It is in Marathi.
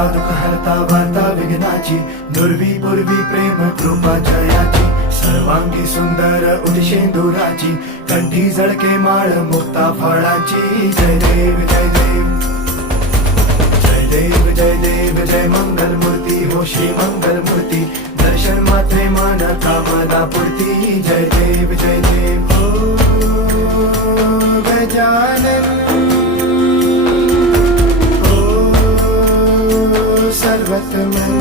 हरता दुःख हरता वार्ता विघ्नाची, दुर्वी पूर्वी प्रेम कृपा जयाची, सर्वांगी सुंदर उदिशेंदुराची, कंठी झळके माळ मुक्ता फळाची. जय देव जय देव जय देव जय देव जय मंगल मूर्ती हो श्री मंगल मूर्ती, दर्शन मात्रे मन कामना पूर्ती. जय देव जय देव हो गजानन हो सर्वतमन